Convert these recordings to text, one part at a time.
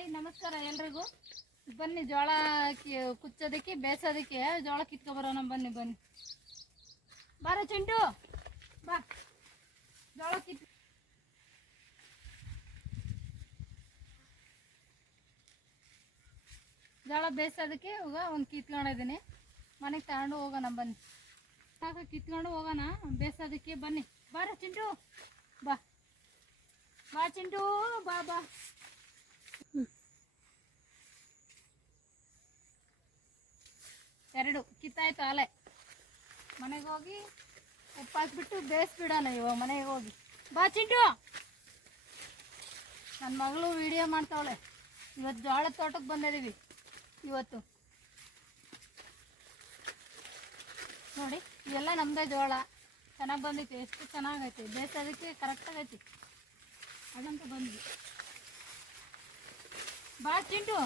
Hi ನಮಸ್ಕಾರ ಎಲ್ರಿಗೂ. ಬನ್ನಿ ಜೋಳ ಕುಚ್ಚೋದಕ್ಕೆ ಬೇಯಿಸೋದಕ್ಕೆ ಜೋಳ ಕಿತ್ಕೊ ಬರೋಣ. ಬನ್ನಿ ಬನ್ನಿ ಬಾರ ಚಿಂಟು ಬಾ. ಜೋಳ ಜೋಳ ಬೇಯಿಸೋದಕ್ಕೆ ಇವಾಗ ಒಂದು ಕಿತ್ಕೊಂಡಿದ್ದೀನಿ. ಮನೆಗೆ ತಗೊಂಡು ಹೋಗೋಣ ಬನ್ನಿ. ಸಾಕ ಕಿತ್ಕೊಂಡು ಹೋಗೋಣ ಬೇಯಿಸೋದಕ್ಕೆ. ಬನ್ನಿ ಬಾರ ಚಿಂಟು ಬಾ. ಬಾ ಚಿಂಟು ಬಾ ಬಾ. ಎರಡು ಕಿತ್ತಾಯ್ತು ಆಲೆ. ಮನೆಗೆ ಹೋಗಿ ಉಪ್ಪು ಹಾಕ್ಬಿಟ್ಟು ಬೇಯಿಸ್ಬಿಡೋಣ ಇವಾಗ. ಮನೆಗೆ ಹೋಗಿ ಬಾ ಚಿಂಟು. ನನ್ನ ಮಗಳು ವಿಡಿಯೋ ಮಾಡ್ತಾವಳೆ. ಇವತ್ತು ಜೋಳದ ತೋಟಕ್ಕೆ ಬಂದಿದ್ದೀವಿ. ಇವತ್ತು ನೋಡಿ ಇವೆಲ್ಲ ನಮ್ಮದೇ ಜೋಳ. ಚೆನ್ನಾಗಿ ಬಂದೈತಿ, ಎಷ್ಟು ಚೆನ್ನಾಗೈತಿ. ಬೇಯಿಸೋದಕ್ಕೆ ಕರೆಕ್ಟಾಗೈತಿ. ಅದಂತೂ ಬಂದ್ವಿ. ಬಾ ಚಿಂಟು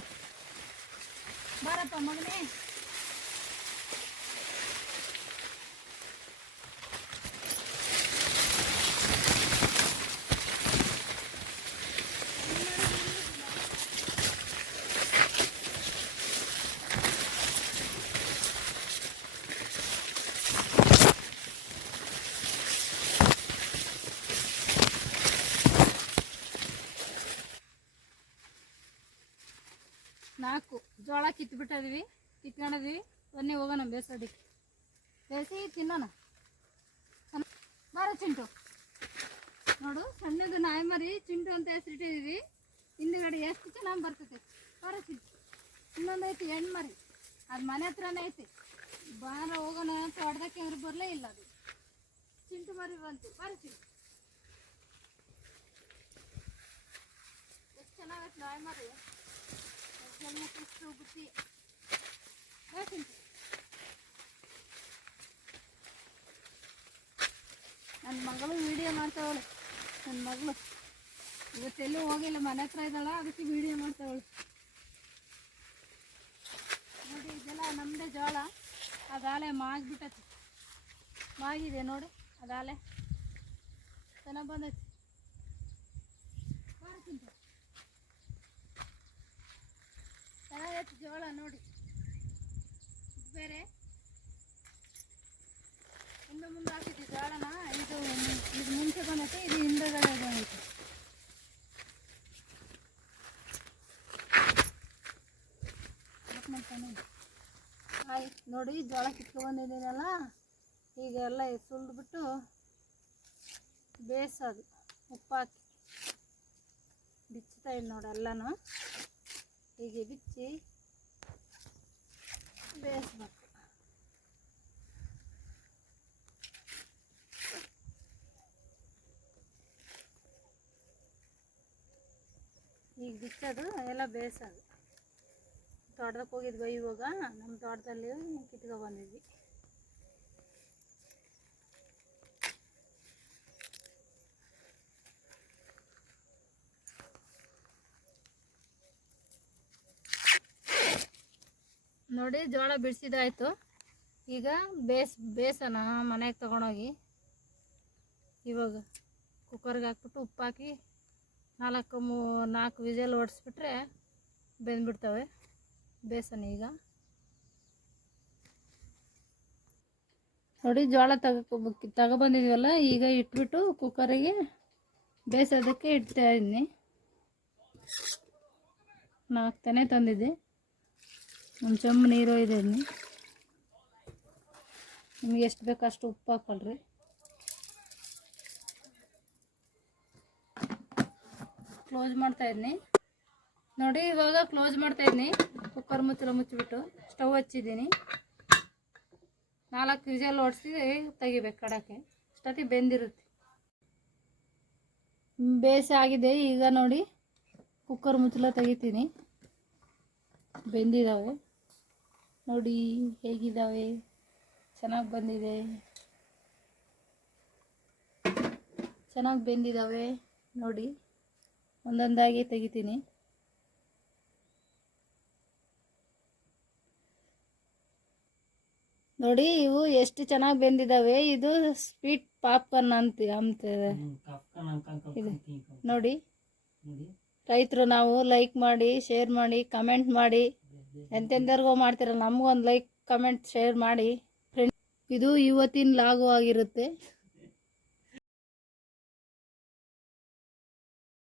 ಬಾರಪ್ಪ ಮಗನೇ. ನಾಲ್ಕು ಜೋಳ ಕಿತ್ಬಿಟ್ಟಿದ್ವಿ, ಕಿತ್ಕೊಂಡಿದ್ವಿ. ಬನ್ನಿ ಹೋಗೋಣ ಬೇಯಿಸೋದಕ್ಕೆ. ಬೇಯಿಸಿ ತಿನ್ನೋಣ. ಬಾರ ಚಿಂಟು. ನೋಡು ಸಣ್ಣದು ನಾಯಿ ಮರಿ ಚಿಂಟು ಅಂತ ಹೆಸರಿಟ್ಟಿದ್ದೀವಿ. ಹಿಂದುಗಡೆ ಎಷ್ಟು ಚೆನ್ನಾಗಿ ಬರ್ತೈತೆ. ಬಾರ ಚಿಂಟು. ಇನ್ನೊಂದು ಐತಿ ಹೆಣ್ಣು ಮರಿ, ಅದು ಮನೆ ಹತ್ರನೇ ಐತಿ. ಬಾರ ಹೋಗೋಣ ಅಂತ ಹೊಡೆದಕ್ಕೆ ಅವ್ರು ಬರಲೇ ಇಲ್ಲ. ಅದು ಚಿಂಟು ಮರಿ ಬಂತು. ಬಾರ ಚಿಂಟು. ಎಷ್ಟು ಚೆನ್ನಾಗೈತೆ ನಾಯಿ ಮರಿ. ಬುತ್ತಿ ನನ್ನ ಮಗಳು ವಿಡಿಯೋ ಮಾಡ್ತಾವಳೆ. ನನ್ನ ಮಗಳು ಇವತ್ತೆಲ್ಲೂ ಹೋಗಿಲ್ಲ, ಮನೆ ಹತ್ರ ಇದ್ದಾಳ, ಅದಕ್ಕೆ ವಿಡಿಯೋ ಮಾಡ್ತಾವಳೆ. ನೋಡಿ ಇದೆಲ್ಲ ನಮ್ಮದೇ ಜೋಳ. ಅದಾಲೆ ಮಾಗಿಬಿಟ್ಟೈತಿ. ಮಾಗಿದೆ ನೋಡಿ, ಅದಾಲೆ ಚೆನ್ನಾಗಿ ಬಂದೈತಿ. ಚೆನ್ನಾಗೈತಿ ಜೋಳ ನೋಡಿ. ಬೇರೆ ಹಿಂದೆ ಮುಂದೆ ಹಾಕಿದ್ವಿ ಜೋಳನ. ಇದು ಮುಂಚೆ ಬಂದೈತೆ, ಇದು ಹಿಂದೆಗಡೆ ಬಂದೈತೆ. ಆಯ್ತು ನೋಡಿ, ಜೋಳ ಕಿತ್ಕೊಂಡ್ಬಂದಿದ್ದೀನಲ್ಲ. ಈಗ ಎಲ್ಲ ಸುಲಿದ್ಬಿಟ್ಟು ಬೇಯಿಸೋದು. ಉಪ್ಪು ಹಾಕಿ ಬಿಚ್ಚುತ್ತಾ ಇಲ್ಲ ನೋಡಿ ಎಲ್ಲನೂ. ಹೀಗೆ ಬಿಚ್ಚಿ ಬೇಯಿಸ್ಬೇಕು. ಈಗ ಬಿಚ್ಚೋದು ಎಲ್ಲ ಬೇಯಿಸೋದು. ತೋಟದಕ್ಕೆ ಹೋಗಿದ್ವಿ ಇವಾಗ. ನಮ್ಮ ತೋಟದಲ್ಲಿ ಕಿತ್ಕೊ ಬಂದಿದ್ವಿ. ನೋಡಿ ಜೋಳ ಬಿಡಿಸಿದಾಯ್ತು. ಈಗ ಬೇಯಿಸೋಣ ಮನೆಗೆ ತೊಗೊಂಡೋಗಿ. ಇವಾಗ ಕುಕ್ಕರ್ಗೆ ಹಾಕ್ಬಿಟ್ಟು ಉಪ್ಪು ಹಾಕಿ 4 ವಿಜಲ್ ಹೊಡಿಸ್ಬಿಟ್ರೆ ಬೆಂದ್ಬಿಡ್ತವೆ. ಬೇಯಿಸೋಣ ಈಗ. ನೋಡಿ ಜೋಳ ತಗೊಬಂದಿದ್ವಲ್ಲ, ಈಗ ಇಟ್ಬಿಟ್ಟು ಕುಕ್ಕರಿಗೆ ಬೇಯಿಸೋದಕ್ಕೆ ಇಡ್ತಾ ಇದ್ದೀನಿ. 4 ತೆನೆ ತಂದಿದ್ದೆ. ಒಂದು ಚೊಂಬು ನೀರು ಇದ್ದೀನಿ. ನಿಮಗೆ ಎಷ್ಟು ಬೇಕೋ ಅಷ್ಟು ಉಪ್ಪು ಹಾಕ್ಕೊಳ್ರಿ. ಕ್ಲೋಸ್ ಮಾಡ್ತಾಯಿದ್ದೀನಿ ನೋಡಿ. ಇವಾಗ ಕ್ಲೋಸ್ ಮಾಡ್ತಾಯಿದ್ದೀನಿ. ಕುಕ್ಕರ್ ಮುಚ್ಚಳ ಮುಚ್ಚಿಬಿಟ್ಟು ಸ್ಟವ್ ಹಚ್ಚಿದ್ದೀನಿ. 4 ವಿಜಲ್ ಹೊಡಿಸಿ ತೆಗಿಬೇಕು ಕಡಕ್ಕೆ. ಅಷ್ಟೊತ್ತಿಗೆ ಬೆಂದಿರುತ್ತೆ. ಬೇಯಿಸಿ ಆಗಿದೆ. ಈಗ ನೋಡಿ ಕುಕ್ಕರ್ ಮುಚ್ಚಳ ತೆಗಿತೀನಿ. ಬೆಂದಿದ್ದಾವೆ ನೋಡಿ, ಹೇಗಿದ್ದಾವೆ. ಚೆನ್ನಾಗಿ ಬಂದಿದೆ, ಚೆನ್ನಾಗಿ ಬೆಂದಿದ್ದಾವೆ ನೋಡಿ. ಒಂದೊಂದಾಗಿ ತೆಗಿತೀನಿ. ನೋಡಿ ಇವು ಎಷ್ಟು ಚೆನ್ನಾಗಿ ಬೆಂದಿದ್ದಾವೆ. ಇದು ಸ್ವೀಟ್ ಪಾಪ್ಕಾರ್ನ್ ಅಂತಾರೆ. ನೋಡಿ ರೈತರು ನಾವು ಲೈಕ್ ಮಾಡಿ, ಶೇರ್ ಮಾಡಿ, ಕಮೆಂಟ್ ಮಾಡಿ. ಎಂತೆಂದರಿಗೋ ಮಾಡ್ತೀರಲ್ಲ, ನಮಗೊಂದು ಲೈಕ್, ಕಮೆಂಟ್, ಶೇರ್ ಮಾಡಿ ಫ್ರೆಂಡ್ಸ್. ಇದು ಇವತ್ತಿನ ಲಾಗು ಆಗಿರುತ್ತೆ.